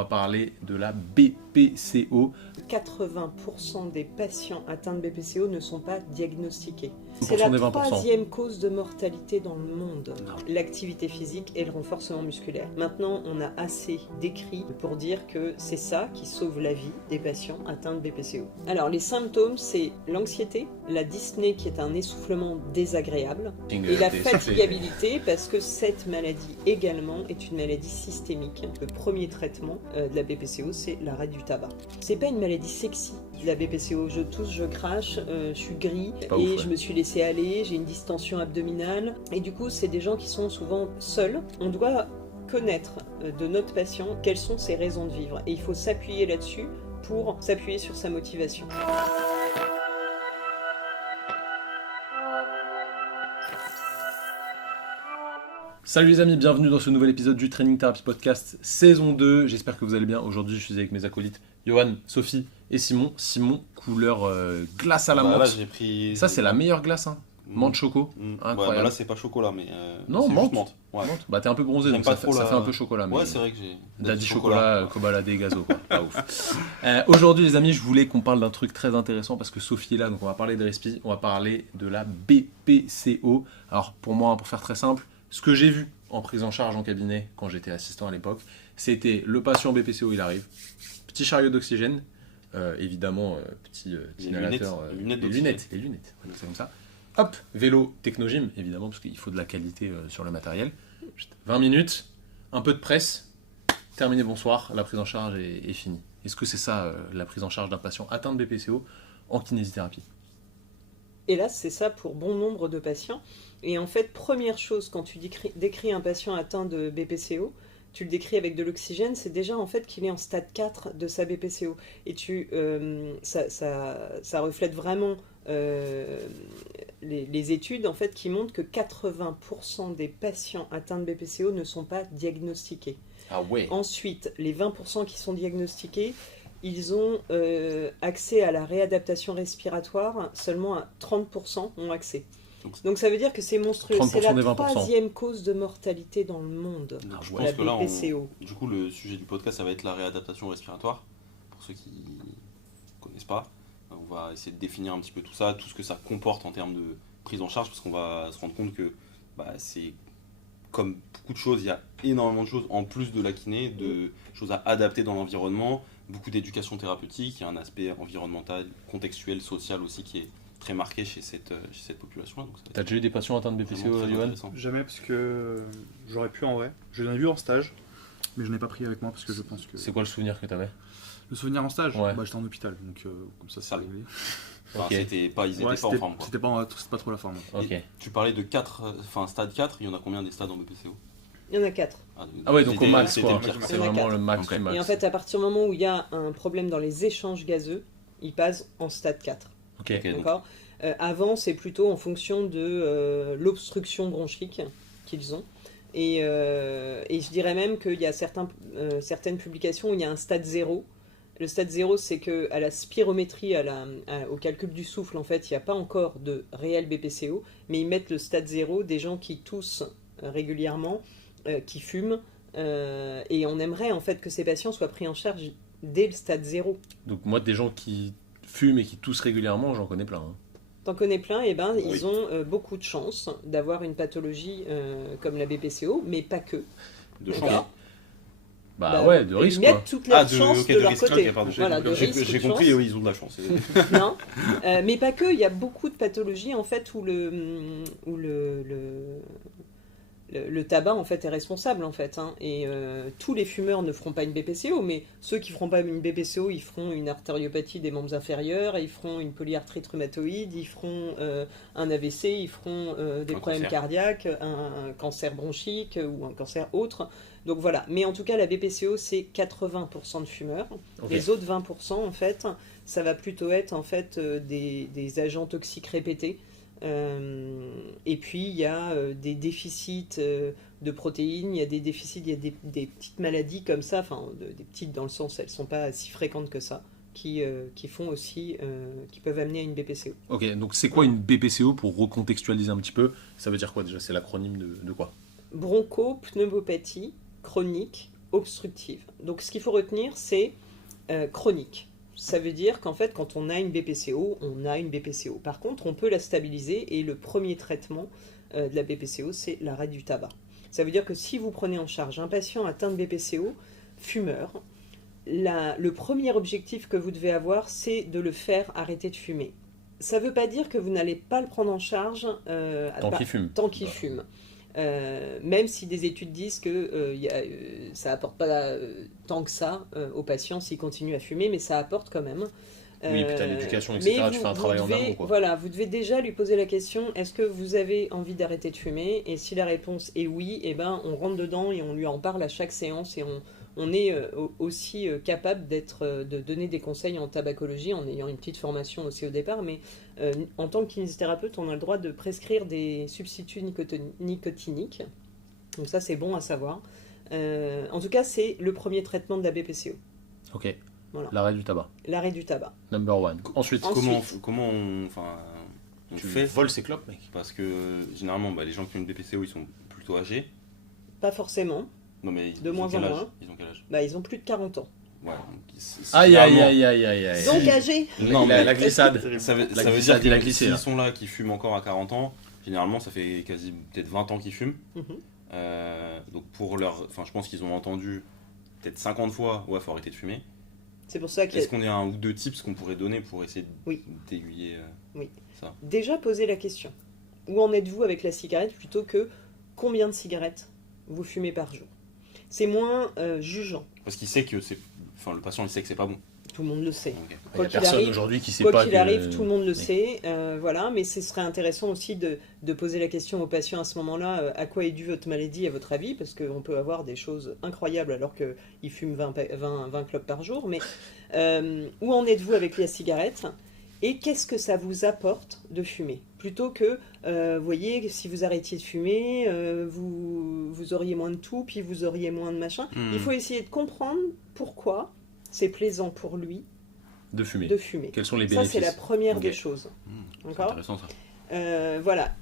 va parler de la BPCO. 80% des patients atteints de BPCO ne sont pas diagnostiqués. 100% C'est la des 20%. troisième cause de mortalité dans le monde, Non. l'activité physique et le renforcement musculaire. Maintenant, on a assez d'écrits pour dire que c'est ça qui sauve la vie des patients atteints de BPCO. Alors, les symptômes, c'est l'anxiété, la dyspnée qui est un essoufflement désagréable, et la fatigabilité, parce que cette maladie également est une maladie systémique. Le premier traitement de la BPCO, c'est l'arrêt du tabac. C'est pas une maladie sexy, la BPCO. Je tousse, je crache, je suis gris, et ouf, ouais. je me suis laissé aller, j'ai une distension abdominale. Et du coup, c'est des gens qui sont souvent seuls. On doit connaître de notre patient quelles sont ses raisons de vivre. Et il faut s'appuyer là-dessus pour s'appuyer sur sa motivation. Salut les amis, bienvenue dans ce nouvel épisode du Training Therapy Podcast saison 2. J'espère que vous allez bien. Aujourd'hui, je suis avec mes acolytes Johan, Sophie et Simon. Simon, couleur glace à la menthe. Là, j'ai pris... Ça, c'est la meilleure glace, hein. Menthe choco. Ouais, Incroyable. là, c'est pas chocolat, mais. Non, c'est menthe. juste menthe. Ouais. Menthe. Bah, t'es un peu bronzé, J'aime donc pas ça, trop ça la- fait un peu chocolat. Mais Ouais, c'est vrai que j'ai. Daddy chocolat, cobaladé, gazo, quoi. Pas ouf. Aujourd'hui, les amis, je voulais qu'on parle d'un truc très intéressant parce que Sophie est là, donc on va parler de respi, on va parler de la BPCO. Alors, pour moi, pour faire très simple, ce que j'ai vu en prise en charge en cabinet quand j'étais assistant à l'époque, c'était le patient BPCO, il arrive, petit chariot d'oxygène, évidemment, petit inhalateur, lunettes, lunettes les lunettes, ouais, c'est comme ça. Hop, vélo technogym, évidemment, parce qu'il faut de la qualité sur le matériel. 20 minutes, un peu de presse, terminé, bonsoir, la prise en charge est finie. Est-ce que c'est ça, la prise en charge d'un patient atteint de BPCO en kinésithérapie? Hélas, c'est ça pour bon nombre de patients. Et en fait, première chose, quand tu décris un patient atteint de BPCO, tu le décris avec de l'oxygène, c'est déjà en fait qu'il est en stade 4 de sa BPCO. Et ça reflète vraiment les études en fait, qui montrent que 80% des patients atteints de BPCO ne sont pas diagnostiqués. Ah ouais. Ensuite, les 20% qui sont diagnostiqués, ils ont accès à la réadaptation respiratoire, seulement à 30% ont accès. Donc ça veut dire que c'est monstrueux, c'est la 30% des 20%. troisième cause de mortalité dans le monde, Donc, je ouais. la pense que là, BPCO. du coup, le sujet du podcast, ça va être la réadaptation respiratoire. Pour ceux qui ne connaissent pas, on va essayer de définir un petit peu tout ça, tout ce que ça comporte en termes de prise en charge, parce qu'on va se rendre compte que c'est comme beaucoup de choses, il y a énormément de choses en plus de la kiné, de choses à adapter dans l'environnement, beaucoup d'éducation thérapeutique, il y a un aspect environnemental, contextuel, social aussi qui est très marqué chez cette population. T'as déjà eu des patients atteints de BPCO, Johan? Jamais, parce que j'aurais pu en vrai. Je l'ai vu en stage, mais je n'ai pas pris avec moi parce que je pense que. C'est quoi le souvenir que t'avais? Le souvenir en stage, Ouais. j'étais en hôpital, donc comme ça, c'est Ça, réglé. Enfin, Ok. ils n'étaient pas en forme. quoi. C'était pas trop la forme. Ok. Et tu parlais de 4, stade 4, il y en a combien des stades en BPCO? Il y en a 4. Ah ouais, donc au C'était- max, c'était quoi. le pire. C'est Il y en a vraiment quatre. le max Ok. du max. Et en fait, à partir du moment où il y a un problème dans les échanges gazeux, il passe en stade 4. Ok. Ok. donc- D'accord. Avant, c'est plutôt en fonction de l'obstruction bronchique qu'ils ont. Et je dirais même qu'il y a certaines publications où il y a un stade 0. Le stade 0, c'est qu'à la spirométrie, au calcul du souffle, en fait, il n'y a pas encore de réel BPCO, mais ils mettent le stade 0 des gens qui toussent régulièrement, qui fument, et on aimerait en fait que ces patients soient pris en charge dès le stade 0. Donc moi, des gens qui fument et qui toussent régulièrement, j'en connais plein. Hein. T'en connais plein, et ben Oui. ils ont beaucoup de chance d'avoir une pathologie comme la BPCO, mais pas que. De D'accord. chance. Bah ouais, de Ils risque, mettent quoi. toute leur chance ok, de leur risque, côté. ok, pardon. Voilà, de risque, J'ai de compris, chance. oui, ils ont de la chance. Non, mais pas que. Il y a beaucoup de pathologies en fait où le tabac en fait est responsable en fait, hein. Et tous les fumeurs ne feront pas une BPCO, mais ceux qui feront pas une BPCO, ils feront une artériopathie des membres inférieurs, ils feront une polyarthrite rhumatoïde, ils feront un AVC, ils feront des problèmes cancer. cardiaques, un cancer bronchique ou un cancer autre. Donc voilà, mais en tout cas la BPCO c'est 80% de fumeurs. Ok. Les autres 20% en fait, ça va plutôt être en fait des agents toxiques répétés. Et puis il y a des déficits de protéines, il y a des déficits, il y a des petites maladies comme ça, enfin des petites dans le sens elles sont pas si fréquentes que ça, qui font aussi, qui peuvent amener à une BPCO. Ok, donc c'est quoi une BPCO pour recontextualiser un petit peu? Ça veut dire quoi déjà? C'est l'acronyme de quoi? Bronchopneumopathie chronique obstructive. Donc ce qu'il faut retenir, c'est chronique. Ça veut dire qu'en fait, quand on a une BPCO, on a une BPCO. Par contre, on peut la stabiliser et le premier traitement de la BPCO, c'est l'arrêt du tabac. Ça veut dire que si vous prenez en charge un patient atteint de BPCO, fumeur, le premier objectif que vous devez avoir, c'est de le faire arrêter de fumer. Ça ne veut pas dire que vous n'allez pas le prendre en charge tant qu'il fume. Même si des études disent que ça apporte pas tant que ça aux patients s'ils continuent à fumer, mais ça apporte quand même. Oui, puis tu as l'éducation, etc. Tu fais un travail en amont. Voilà, vous devez déjà lui poser la question, est-ce que vous avez envie d'arrêter de fumer? Et si la réponse est oui, eh ben, on rentre dedans et on lui en parle à chaque séance et on est aussi capable de donner des conseils en tabacologie en ayant une petite formation aussi au départ, mais en tant que kinésithérapeute, on a le droit de prescrire des substituts nicotiniques. Donc ça, c'est bon à savoir. En tout cas, c'est le premier traitement de la BPCO. Ok. Voilà. L'arrêt du tabac. L'arrêt du tabac. Number one. Ensuite, comment on tu fait voles ces clopes, mec? Parce que généralement, les gens qui ont une BPCO, ils sont plutôt âgés. Pas forcément. Non, mais de moins en moins. Ils ont quel âge? Ils ont plus de 40 ans. Ouais, aïe. Donc âgés. Non, mais la glissade. Ça veut dire que s'ils sont là, qui fument encore à 40 ans, généralement, ça fait quasi peut-être 20 ans qu'ils fument. Donc je pense qu'ils ont entendu peut-être 50 fois, ouais, faut arrêter de fumer. C'est pour ça Est-ce qu'on a un ou deux tips qu'on pourrait donner pour essayer d'aiguiller ça? Déjà poser la question. Où en êtes-vous avec la cigarette plutôt que combien de cigarettes vous fumez par jour? C'est moins jugeant. Parce qu'il sait que le patient il sait que c'est pas bon. Tout le monde le sait. Okay. Il n'y a personne aujourd'hui qui sait quoi pas qu'il arrive, tout le monde le sait. Voilà, mais ce serait intéressant aussi de poser la question aux patients à ce moment-là, à quoi est due votre maladie à votre avis, parce qu'on peut avoir des choses incroyables alors qu'ils fument 20 clopes par jour. Mais où en êtes-vous avec la cigarette? Et qu'est-ce que ça vous apporte de fumer? Plutôt que, vous voyez, si vous arrêtiez de fumer, vous auriez moins de tout, puis vous auriez moins de machin. Il faut essayer de comprendre pourquoi c'est plaisant pour lui de fumer. Quels sont les bénéfices? Ça, c'est la première des choses. C'est intéressant ça. Voilà.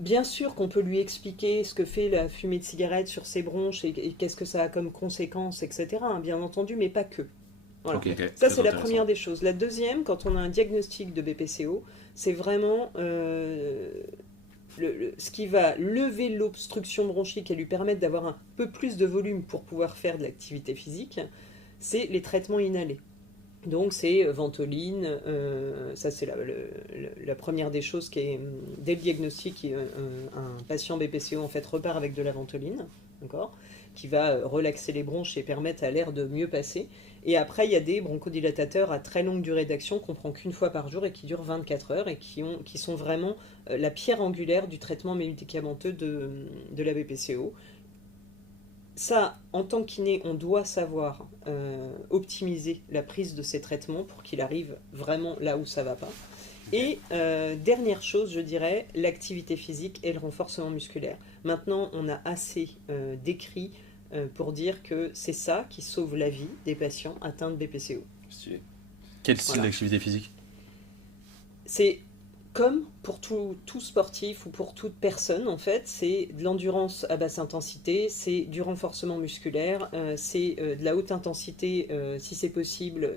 Bien sûr qu'on peut lui expliquer ce que fait la fumée de cigarette sur ses bronches et qu'est-ce que ça a comme conséquences, etc. Bien entendu, mais pas que. Voilà. Ça, c'est la première des choses. La deuxième, quand on a un diagnostic de BPCO, c'est vraiment ce qui va lever l'obstruction bronchique et lui permettre d'avoir un peu plus de volume pour pouvoir faire de l'activité physique, c'est les traitements inhalés. Donc c'est ventoline, ça c'est la première des choses qui est, dès le diagnostic, un patient BPCO en fait repart avec de la ventoline, d'accord, qui va relaxer les bronches et permettre à l'air de mieux passer. Et après il y a des bronchodilatateurs à très longue durée d'action qu'on prend qu'une fois par jour et qui durent 24 heures et qui sont vraiment la pierre angulaire du traitement médicamenteux de la BPCO. Ça, en tant que kiné, on doit savoir optimiser la prise de ces traitements pour qu'il arrive vraiment là où ça va pas. Et dernière chose, je dirais, l'activité physique et le renforcement musculaire. Maintenant, on a assez décrit pour dire que c'est ça qui sauve la vie des patients atteints de BPCO. Quel style d'activité physique? C'est comme pour tout sportif ou pour toute personne, en fait, c'est de l'endurance à basse intensité, c'est du renforcement musculaire, c'est de la haute intensité si c'est possible,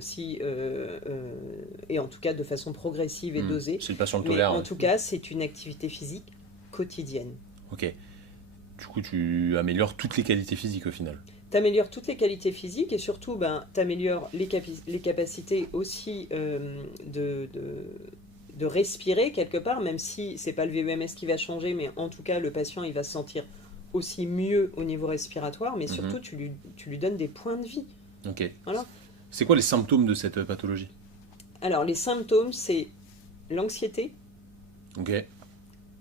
et en tout cas de façon progressive et dosée. Si le patient le mais tolère. En tout cas, c'est une activité physique quotidienne. Ok. Du coup, tu améliores toutes les qualités physiques au final. Tu améliores toutes les qualités physiques et surtout, tu améliores les capacités aussi de respirer quelque part, même si c'est pas le VEMS qui va changer, mais en tout cas le patient il va se sentir aussi mieux au niveau respiratoire, mais surtout tu lui donnes des points de vie. Ok. Voilà. C'est quoi les symptômes de cette pathologie? Alors les symptômes, c'est l'anxiété,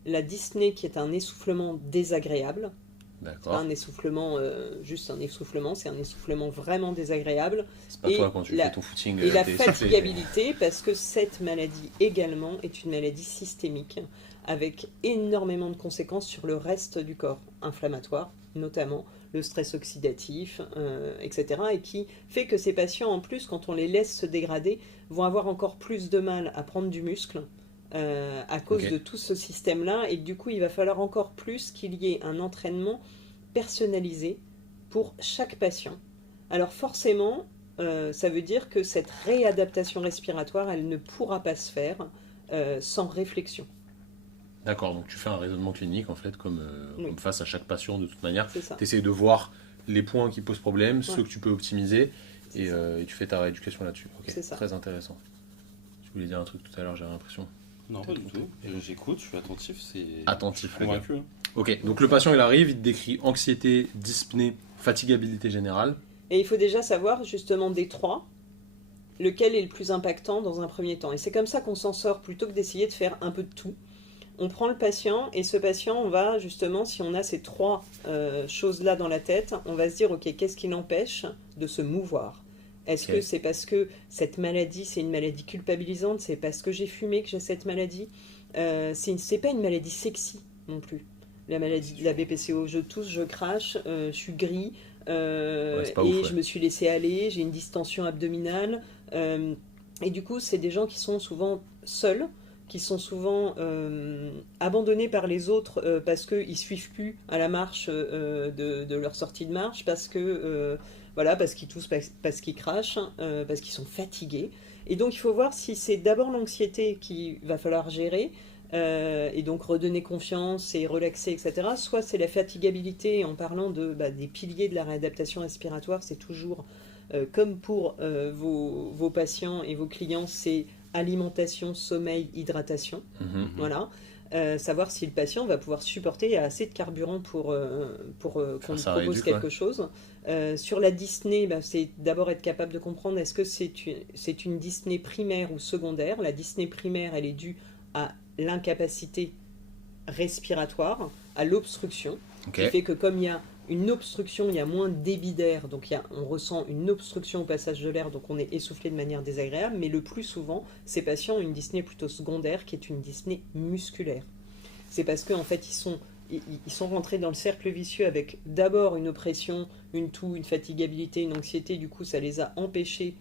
la dyspnée qui est un essoufflement désagréable. D'accord. Pas un essoufflement, juste un essoufflement, c'est un essoufflement vraiment désagréable. C'est pas toi quand tu fais ton footing. Et la fatigabilité, parce que cette maladie également est une maladie systémique, avec énormément de conséquences sur le reste du corps, inflammatoire notamment, le stress oxydatif, etc. Et qui fait que ces patients, en plus, quand on les laisse se dégrader, vont avoir encore plus de mal à prendre du muscle, à cause de tout ce système-là, et du coup il va falloir encore plus qu'il y ait un entraînement personnalisé pour chaque patient alors forcément, ça veut dire que cette réadaptation respiratoire, elle ne pourra pas se faire sans réflexion. D'accord, donc tu fais un raisonnement clinique en fait, comme Oui. face à chaque patient de toute manière. C'est ça. Tu essaies de voir les points qui posent problème, ceux Ouais. que tu peux optimiser, C'est et, ça. et tu fais ta rééducation là-dessus. Ok, C'est ça. très intéressant. Tu voulais dire un truc tout à l'heure, j'ai l'impression. Non, pas du tout. J'écoute, je suis attentif, c'est. Attentif, Je suis convaincu. Hein. Ok, donc le patient il arrive, il te décrit anxiété, dyspnée, fatigabilité générale. Et il faut déjà savoir, justement, des trois, lequel est le plus impactant dans un premier temps. Et c'est comme ça qu'on s'en sort, plutôt que d'essayer de faire un peu de tout. On prend le patient, et ce patient, on va justement, si on a ces trois choses-là dans la tête, on va se dire, ok, qu'est-ce qui l'empêche de se mouvoir? Est-ce Ok. que c'est parce que cette maladie, c'est une maladie culpabilisante? C'est parce que j'ai fumé que j'ai cette maladie? C'est pas une maladie sexy non plus. La maladie de la BPCO, je tousse, je crache, je suis gris, Ouais, c'est pas et ouf, ouais. je me suis laissé aller, j'ai une distension abdominale. Et du coup, c'est des gens qui sont souvent seuls, qui sont souvent abandonnés par les autres parce qu'ils ne suivent plus à la marche de leur sortie de marche, parce qu'ils toussent, parce qu'ils crachent, parce qu'ils sont fatigués. Et donc il faut voir si c'est d'abord l'anxiété qu'il va falloir gérer, et donc redonner confiance et relaxer, etc. Soit c'est la fatigabilité, en parlant des piliers de la réadaptation respiratoire, c'est toujours, comme pour vos patients et vos clients, c'est alimentation, sommeil, hydratation. Mhm. Voilà. Savoir si le patient va pouvoir supporter, il y a assez de carburant pour qu'on lui sa propose rééduque, quelque ouais. chose. Sur la dyspnée, c'est d'abord être capable de comprendre est-ce que c'est une dyspnée primaire ou secondaire. La dyspnée primaire, elle est due à l'incapacité respiratoire, à l'obstruction, Ok. qui fait que comme il y a une obstruction, il y a moins de débit d'air, donc on ressent une obstruction au passage de l'air, donc on est essoufflé de manière désagréable, mais le plus souvent, ces patients ont une dyspnée plutôt secondaire, qui est une dyspnée musculaire. C'est parce qu'en fait, ils sont rentrés dans le cercle vicieux avec d'abord une oppression, une toux, une fatigabilité, une anxiété, du coup ça les a empêchés.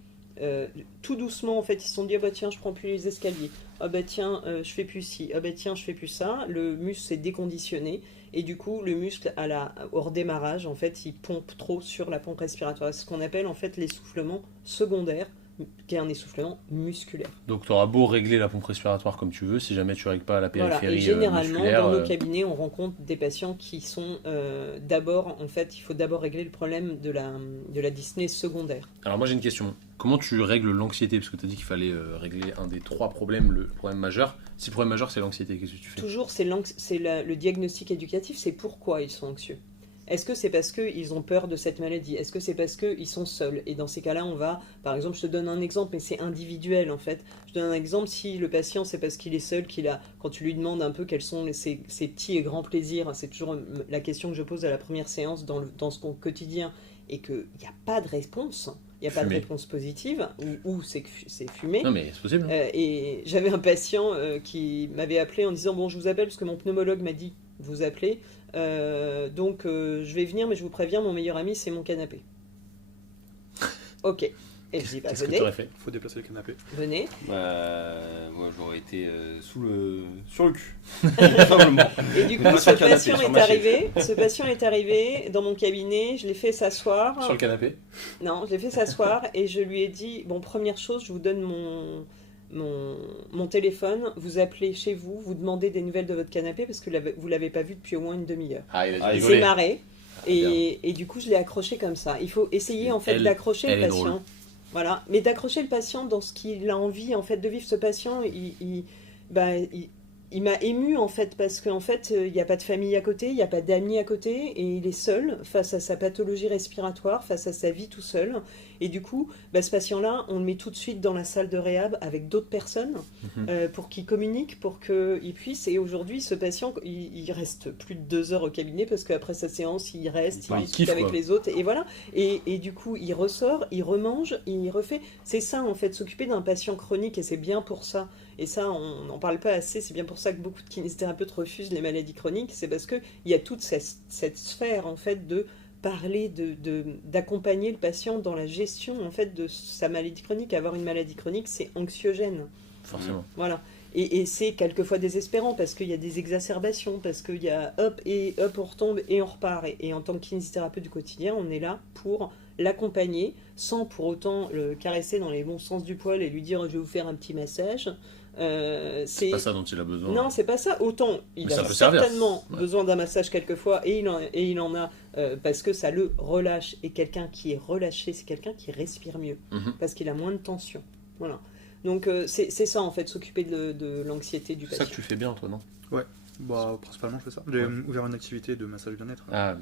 Tout doucement, en fait, ils se sont dit, ah bah tiens, je prends plus les escaliers, ah bah tiens, je fais plus ci, ah bah tiens, je fais plus ça. Le muscle s'est déconditionné, et du coup, le muscle, au redémarrage, en fait, il pompe trop sur la pompe respiratoire. C'est ce qu'on appelle, en fait, l'essoufflement secondaire, qui est un essoufflement musculaire. Donc tu auras beau régler la pompe respiratoire comme tu veux, si jamais tu règles pas la Voilà, périphérie et généralement, musculaire, dans nos cabinets, on rencontre des patients qui sont d'abord, en fait, il faut d'abord régler le problème de la dyspnée secondaire. Alors moi j'ai une question. Comment tu règles l'anxiété? Parce que tu as dit qu'il fallait régler un des trois problèmes, le problème majeur. Si le problème majeur c'est l'anxiété, qu'est-ce que tu fais? Toujours, le diagnostic éducatif, c'est pourquoi ils sont anxieux. Est-ce que c'est parce qu'ils ont peur de cette maladie? Est-ce que c'est parce qu'ils sont seuls? Et dans ces cas-là, on va, par exemple, je te donne un exemple, mais c'est individuel en fait. Je te donne un exemple, si le patient, c'est parce qu'il est seul, quand tu lui demandes un peu quels sont ses petits et grands plaisirs, c'est toujours la question que je pose à la première séance dans son quotidien, et qu'il n'y a pas de réponse, il n'y a pas de Fumer. réponse positive, ou c'est fumer. Non mais c'est possible. Hein. Et j'avais un patient qui m'avait appelé en disant, bon, je vous appelle parce que mon pneumologue m'a dit de vous appeler, donc je vais venir, mais je vous préviens, mon meilleur ami, c'est mon canapé. Ok. Et je dis, bah Qu'est-ce que tu venez, aurais fait? Il faut déplacer le canapé. venez. Moi j'aurais été sur le cul. Simplement. Et du coup, Moi, ce sur le canapé, patient sur est ma chaise. arrivé, dans mon cabinet, je l'ai fait s'asseoir. Sur le canapé? Non, je l'ai fait s'asseoir et je lui ai dit, bon, première chose, je vous donne mon téléphone, vous appelez chez vous, vous demandez des nouvelles de votre canapé parce que vous l'avez pas vu depuis au moins une demi-heure. Ah il a Ah, dû Il rigolé. s'est marré. bien. Et du coup, je l'ai accroché comme ça. Il faut essayer en fait Elle- d'accrocher elle le est patient. drôle. Voilà, mais d'accrocher le patient dans ce qu'il a envie en fait de vivre. Ce patient, il m'a ému en fait parce qu'en fait, il n'y a pas de famille à côté, il n'y a pas d'amis à côté, et il est seul face à sa pathologie respiratoire, face à sa vie tout seul. Et du coup, ce patient-là, on le met tout de suite dans la salle de réhab avec d'autres personnes pour qu'il communique, pour qu'il puisse. Et aujourd'hui, ce patient, il reste plus de 2 heures au cabinet parce qu'après sa séance, il reste, Il il discute kiffe, avec quoi. les autres, et voilà. Et du coup, il ressort, il remange, et il refait. C'est ça, en fait, s'occuper d'un patient chronique, et c'est bien pour ça. Et ça, on n'en parle pas assez. C'est bien pour ça que beaucoup de kinésithérapeutes refusent les maladies chroniques. C'est parce qu'il y a toute cette sphère, en fait, de parler, d'accompagner le patient dans la gestion, en fait, de sa maladie chronique. Avoir une maladie chronique, c'est anxiogène. Forcément. Voilà. Et c'est quelquefois désespérant parce qu'il y a des exacerbations, parce qu'il y a hop, on retombe et on repart. Et en tant que kinésithérapeute du quotidien, on est là pour l'accompagner sans pour autant le caresser dans les bons sens du poil et lui dire je vais vous faire un petit massage. C'est pas ça dont il a besoin. Non, c'est pas ça. Autant il Mais ça a peut servir. certainement Ouais. besoin d'un massage quelquefois et il en a parce que ça le relâche. Et quelqu'un qui est relâché, c'est quelqu'un qui respire mieux Mhm. parce qu'il a moins de tension. Voilà. Donc c'est ça en fait, s'occuper de l'anxiété du C'est ça patient. que tu fais bien, toi, non? Bah, principalement, je fais ça. J'ai ouvert une activité de massage bien-être. Ah,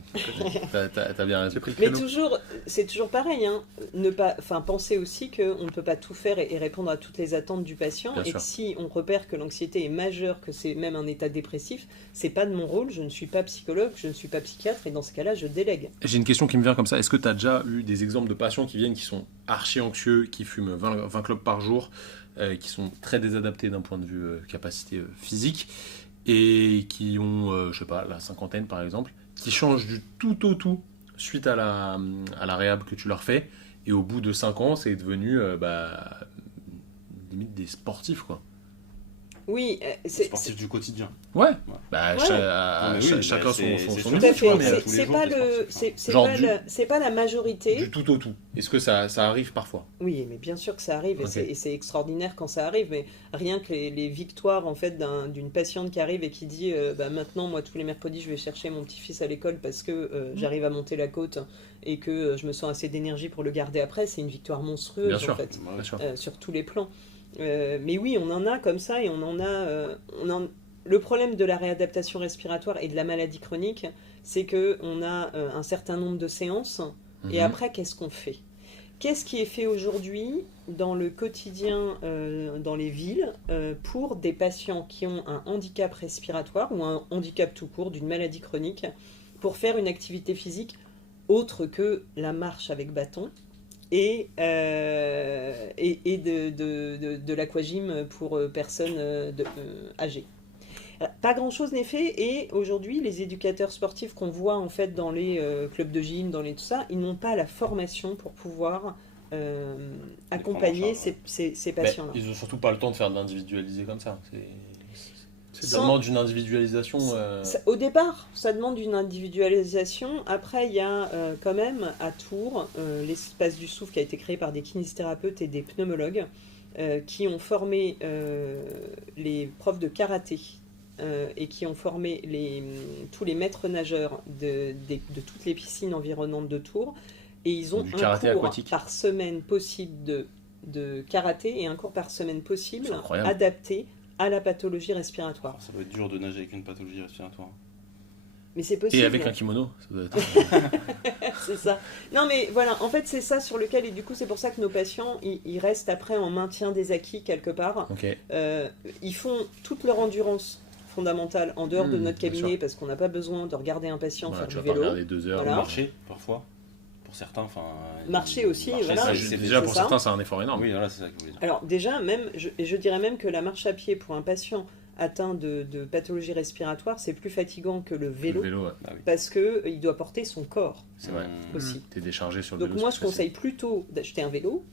t'as bien raison. J'ai pris le Mais créneau. c'est toujours pareil, hein. Penser aussi qu'on ne peut pas tout faire et répondre à toutes les attentes du patient. Bien Et sûr. que si on repère que l'anxiété est majeure, que c'est même un état dépressif, c'est pas de mon rôle, je ne suis pas psychologue, je ne suis pas psychiatre, et dans ce cas-là, je délègue. J'ai une question qui me vient comme ça. Est-ce que tu as déjà eu des exemples de patients qui viennent, qui sont archi anxieux, qui fument 20 clopes par jour, qui sont très désadaptés d'un point de vue capacité physique, et qui ont, je sais pas, la cinquantaine par exemple, qui changent du tout au tout suite à la réhab que tu leur fais, et au bout de 5 ans, c'est devenu limite des sportifs, quoi. Oui, Sportif du quotidien. Ouais, Ouais. bah, Ouais. Mais oui, chacun c'est son sûr. tout niveau, à tu vois, fait. mais tous les C'est jours, pas des sportifs, c'est Genre c'est pas la majorité. du tout au tout. Est-ce que ça arrive parfois? Oui, mais bien sûr que ça arrive, Ok. et c'est extraordinaire quand ça arrive, mais rien que les victoires en fait d'une patiente qui arrive et qui dit maintenant moi tous les mercredis je vais chercher mon petit-fils à l'école parce que j'arrive à monter la côte et que je me sens assez d'énergie pour le garder après, c'est une victoire monstrueuse Bien sûr. en fait, Bien sûr. sur tous les plans. Mais oui, on en a comme ça et le problème de la réadaptation respiratoire et de la maladie chronique, c'est que on a un certain nombre de séances. Et Mhm. après, qu'est-ce qu'on fait? Qu'est-ce qui est fait aujourd'hui dans le quotidien, dans les villes, pour des patients qui ont un handicap respiratoire ou un handicap tout court d'une maladie chronique, pour faire une activité physique autre que la marche avec bâton et de l'aquagym pour personnes âgées? Pas grand-chose n'est fait et aujourd'hui les éducateurs sportifs qu'on voit en fait dans les clubs de gym, dans les tout ça, ils n'ont pas la formation pour pouvoir accompagner prendre en charge, ces Ben, patients-là. ils ont surtout pas le temps de faire de l'individualisé comme ça. C'est Ça demande une individualisation. Au départ, ça demande une individualisation. Après, il y a quand même à Tours l'espace du souffle qui a été créé par des kinésithérapeutes et des pneumologues qui ont formé les profs de karaté et qui ont formé tous les maîtres nageurs de toutes les piscines environnantes de Tours. Et ils ont Du un karaté cours aquatique. par semaine possible de karaté et un cours par semaine possible C'est incroyable. adapté à la pathologie respiratoire. Ça doit être dur de nager avec une pathologie respiratoire. Mais c'est possible. Et avec un kimono, ça doit être. C'est ça. Non mais voilà, en fait c'est ça sur lequel, et du coup c'est pour ça que nos patients, ils restent après en maintien des acquis quelque part. Ok. Ils font toute leur endurance fondamentale en dehors de notre bien cabinet sûr. parce qu'on n'a pas besoin de regarder un patient Voilà, faire tu du vas pas vélo. regarder 2 heures. Voilà. Marcher, parfois, pour certains. Enfin, Marcher aussi, voilà. Bah, c'est déjà pour ça. certains, c'est un effort énorme. Oui, voilà, c'est ça que je voulais dire. Alors déjà, je dirais même que la marche à pied pour un patient atteint de pathologie respiratoire, c'est plus fatigant que le Le vélo, vélo, ouais. Bah oui. parce qu'il doit porter son corps C'est vrai. aussi. T'es déchargé sur le Donc vélo. moi c'est je facile. conseille plutôt d'acheter un vélo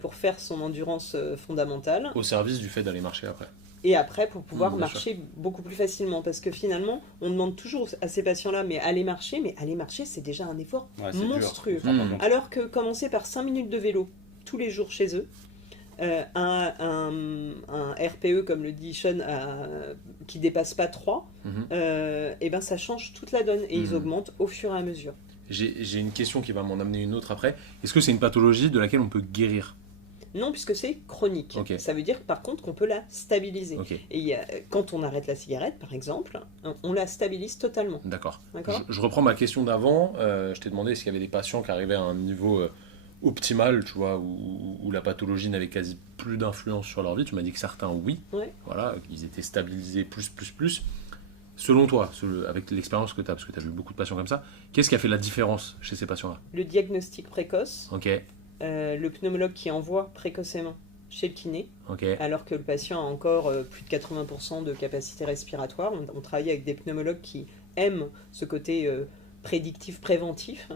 pour faire son endurance fondamentale. Au service du fait d'aller marcher après. Et après, pour pouvoir Bien marcher beaucoup plus facilement. Parce que finalement, on demande toujours à ces patients-là, mais aller marcher, c'est déjà un effort Ouais, c'est dur. monstrueux. On s'en rend pas Mmh. compte. Alors que commencer par 5 minutes de vélo tous les jours chez eux, un RPE, comme le dit Sean, qui dépasse pas 3, Mhm. et ben ça change toute la donne. Et ils Mhm. augmentent au fur et à mesure. J'ai une question qui va m'en amener une autre après. Est-ce que c'est une pathologie de laquelle on peut guérir? Non, puisque c'est chronique. Ok. Ça veut dire par contre qu'on peut la stabiliser. Ok, Et quand on arrête la cigarette, par exemple, on la stabilise totalement. d'accord. D'accord ? Je reprends ma question d'avant. Je t'ai demandé s'il y avait des patients qui arrivaient à un niveau optimal, tu vois, où la pathologie n'avait quasi plus d'influence sur leur vie. Tu m'as dit que certains, oui. Ouais. Voilà, ils étaient stabilisés plus. Selon toi, avec l'expérience que tu as, parce que tu as vu beaucoup de patients comme ça, qu'est-ce qui a fait la différence chez ces patients-là? Le diagnostic précoce, Ok, le pneumologue qui envoie précocement chez le kiné, ok. alors que le patient a encore plus de 80% de capacité respiratoire. On travaille avec des pneumologues qui aiment ce côté prédictif, préventif.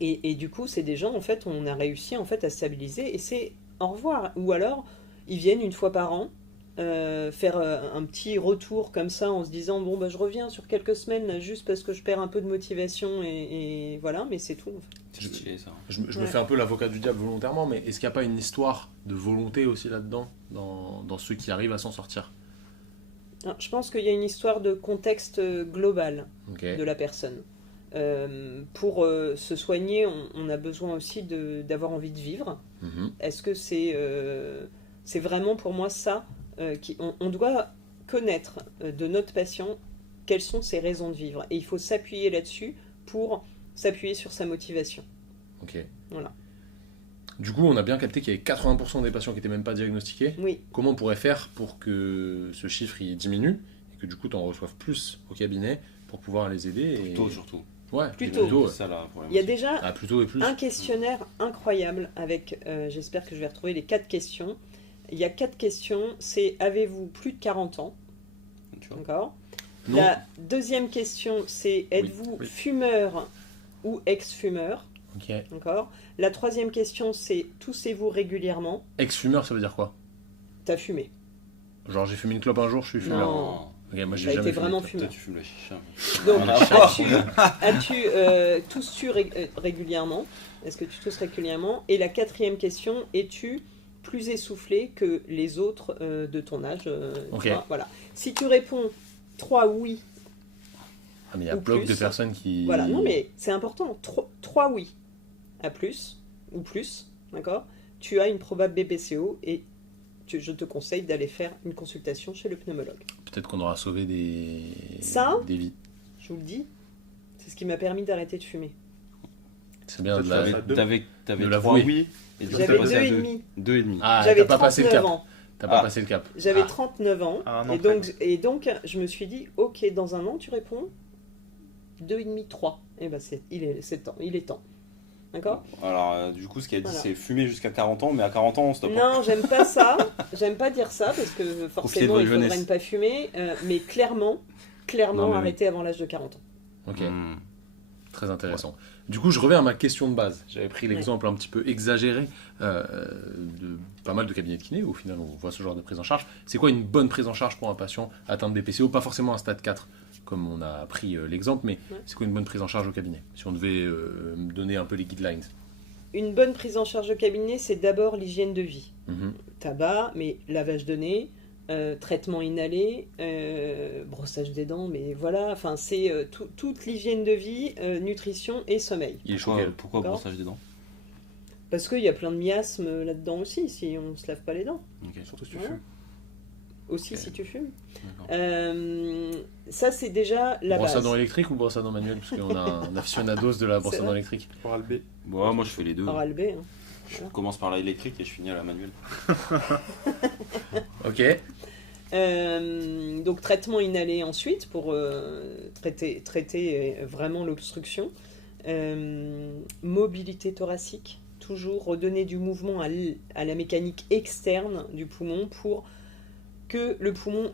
Et du coup, c'est des gens, en fait, on a réussi en fait, à stabiliser et c'est au revoir. Ou alors, ils viennent une fois par an faire un petit retour comme ça en se disant bon bah je reviens sur quelques semaines là, juste parce que je perds un peu de motivation et voilà, mais c'est tout en fait. C'est stylé ça. Je me Ouais. fais un peu l'avocat du diable volontairement, mais est-ce qu'il n'y a pas une histoire de volonté aussi là-dedans, dans ceux qui arrivent à s'en sortir? Alors, je pense qu'il y a une histoire de contexte global Ok. de la personne. Pour se soigner, on a besoin aussi d'avoir envie de vivre. Mhm. Est-ce que c'est vraiment pour moi ça on doit connaître de notre patient quelles sont ses raisons de vivre. Et il faut s'appuyer là-dessus pour s'appuyer sur sa motivation. Ok. Voilà. Du coup, on a bien capté qu'il y avait 80% des patients qui n'étaient même pas diagnostiqués. Oui, Comment on pourrait faire pour que ce chiffre il diminue et que du coup tu en reçoives plus au cabinet pour pouvoir les aider Plus tôt surtout. Ouais, Plus plus tôt. tôt, ouais. C'est ça la problématique. il y a déjà Ah, plus tôt et plus. un questionnaire incroyable avec, j'espère que je vais retrouver les 4 questions. Il y a 4 questions, c'est avez-vous plus de 40 ans? Tu vois. D'accord. Non. La deuxième question, c'est êtes-vous oui. fumeur ou ex-fumeur? Ok. D'accord. La troisième question, c'est toussez-vous régulièrement? Ex-fumeur, ça veut dire quoi? T'as fumé? Genre j'ai fumé une clope un jour, je suis fumeur. Non. Ok, moi j'ai T'as jamais été fumé. vraiment Toi, fumeur. tu fumes la chicha. Donc, Rien à voir. tousses-tu régulièrement? Est-ce que tu tousses régulièrement? Et la quatrième question, es-tu plus essoufflé que les autres de ton âge? Ok. Tu vois, voilà. Si tu réponds 3 oui, Ah, mais il y a Ou bloc plus. de personnes qui. voilà, non mais c'est important, 3 oui à plus, ou plus, d'accord? Tu as une probable BPCO et je te conseille d'aller faire une consultation chez le pneumologue. Peut-être qu'on aura sauvé Ça des vies. Je vous le dis, c'est ce qui m'a permis d'arrêter de fumer. C'est bien de Ça, la. deux. T'avais de 3 l'avouer. oui. Et du coup, J'avais t'as passé à 2,5. 2,5. Ah, J'avais t'as pas passé le 39 cap. ans. T'as pas Ah. passé le cap. J'avais Ah. 39 ans. Ah, non, et donc, je me suis dit, ok, dans un an, tu réponds 2,5, 3. Et ben, il est temps. D'accord? Alors, du coup, ce qu'elle a dit, Voilà. c'est fumer jusqu'à 40 ans, mais à 40 ans, on stoppe. Non, j'aime pas ça. J'aime pas dire ça parce que Profitez de forcément, votre il faudrait jeunesse. ne pas fumer. Mais clairement, Non, mais oui. arrêter avant l'âge de 40 ans. Ok, Hmm. très intéressant. Du coup, je reviens à ma question de base. J'avais pris l'exemple un petit peu exagéré de pas mal de cabinets de kiné. Au final, on voit ce genre de prise en charge. C'est quoi une bonne prise en charge pour un patient atteint de BPCO? Pas forcément un stade 4, comme on a pris l'exemple, mais Ouais. c'est quoi une bonne prise en charge au cabinet? Si on devait donner un peu les guidelines. Une bonne prise en charge au cabinet, c'est d'abord l'hygiène de vie. Mhm. Tabac, mais lavage de nez, traitement inhalé, brossage des dents, mais voilà, enfin c'est toute l'hygiène de vie, nutrition et sommeil. Il est Pourquoi, choqué. pourquoi D'accord. brossage des dents? Parce qu'il y a plein de miasmes là-dedans aussi, si on ne se lave pas les dents. Ok, Surtout si tu Voilà. fumes. Aussi Ok. si tu fumes. d'accord. Ça c'est déjà la Brosse à base. dents électrique ou brosse à dents manuelle? Parce qu'on a un aficionados de la brosse C'est à dents vrai. électrique. Oral B. Bon, ouais, moi, je fais les deux. Oral B, hein. Je commence par la électrique et je finis à la manuelle. Ok. Donc traitement inhalé ensuite pour traiter vraiment l'obstruction. Mobilité thoracique, toujours redonner du mouvement à la mécanique externe du poumon pour que le poumon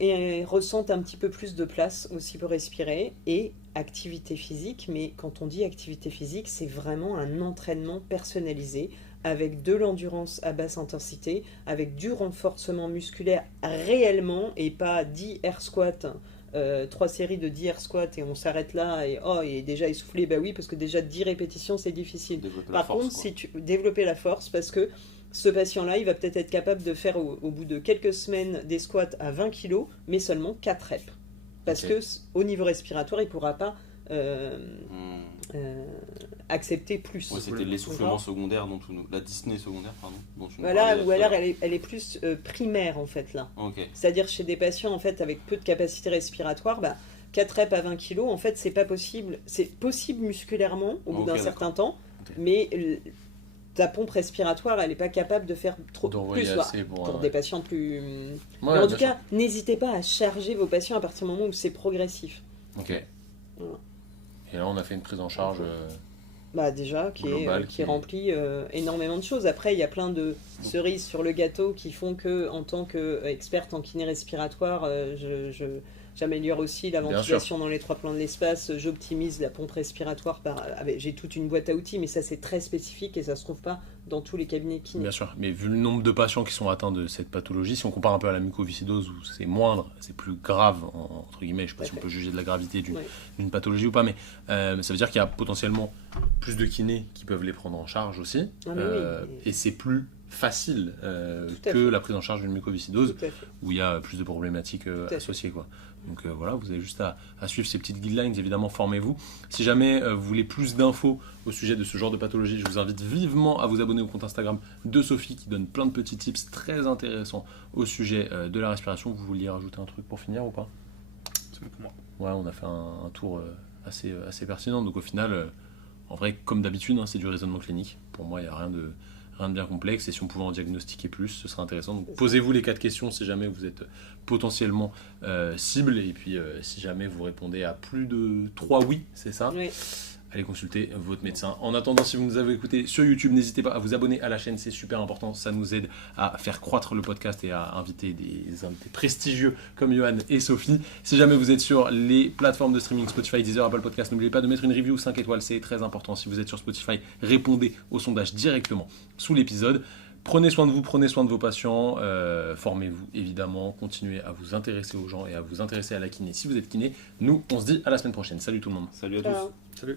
ressente un petit peu plus de place aussi pour respirer. Et activité physique, mais quand on dit activité physique, c'est vraiment un entraînement personnalisé avec de l'endurance à basse intensité, avec du renforcement musculaire réellement et pas 10 air squats, 3 séries de 10 air squats et on s'arrête là et oh, il est déjà essoufflé, bah oui, parce que déjà 10 répétitions c'est difficile. Développer la Par force, contre, quoi. si tu développer la force, parce que ce patient-là, il va peut-être être capable de faire au bout de quelques semaines des squats à 20 kg, mais seulement 4 reps. Parce Ok. que au niveau respiratoire, il ne pourra pas Hmm. accepter plus. Ouais, c'était l'essoufflement secondaire dont tu nous... La dyspnée secondaire, pardon. Dont tu nous Voilà, parlais ou tout à alors l'heure. elle est plus primaire en fait là. Ok. C'est-à-dire chez des patients en fait avec peu de capacité respiratoire, 4 reps à 20 kg, en fait c'est pas possible. C'est possible musculairement au bout Ok, d'un d'accord. certain temps, Ok. mais ta pompe respiratoire elle n'est pas capable de faire trop D'envoyer plus. assez pour, Pour ouais. des patients plus. Ouais, Mais en tout bien cas, n'hésitez pas à charger vos patients à partir du moment où c'est progressif. sûr. Ok. Voilà. Et là, on a fait une prise en charge. Déjà, qui Global, qui remplit énormément de choses. Après, il y a plein de cerises sur le gâteau qui font que, en tant qu'experte en kiné respiratoire, j'améliore aussi la Bien ventilation dans les 3 plans de l'espace, j'optimise la pompe respiratoire. J'ai toute une boîte à outils, mais ça c'est très spécifique et ça se trouve pas dans tous les cabinets kinés. Bien sûr, mais vu le nombre de patients qui sont atteints de cette pathologie, si on compare un peu à la mucoviscidose où c'est moindre, c'est plus grave, entre guillemets, je ne sais pas si on peut juger de la gravité d'une pathologie ou pas, mais ça veut dire qu'il y a potentiellement plus de kinés qui peuvent les prendre en charge aussi, et c'est plus facile que la prise en charge d'une mucoviscidose où il y a plus de problématiques associées, quoi. Donc voilà, vous avez juste à suivre ces petites guidelines, évidemment, formez-vous. Si jamais vous voulez plus d'infos au sujet de ce genre de pathologie, je vous invite vivement à vous abonner au compte Instagram de Sophie qui donne plein de petits tips très intéressants au sujet de la respiration. Vous vouliez rajouter un truc pour finir ou pas? C'est bon pour moi. Ouais, on a fait un tour assez pertinent. Donc au final, en vrai, comme d'habitude, c'est du raisonnement clinique. Pour moi, il n'y a rien de bien complexe, et si on pouvait en diagnostiquer plus, ce serait intéressant. Donc posez-vous les 4 questions si jamais vous êtes potentiellement cible, et puis si jamais vous répondez à plus de 3 oui, c'est ça, allez consulter votre médecin. En attendant, si vous nous avez écouté sur YouTube, n'hésitez pas à vous abonner à la chaîne, c'est super important, ça nous aide à faire croître le podcast et à inviter des invités prestigieux comme Johan et Sophie. Si jamais vous êtes sur les plateformes de streaming, Spotify, Deezer, Apple Podcast, n'oubliez pas de mettre une review 5 étoiles, c'est très important. Si vous êtes sur Spotify, répondez au sondage directement sous l'épisode. Prenez soin de vous, prenez soin de vos patients, formez-vous évidemment, continuez à vous intéresser aux gens et à vous intéresser à la kiné si vous êtes kiné. Nous, on se dit à la semaine prochaine. Salut tout le monde. Salut à tous. Salut.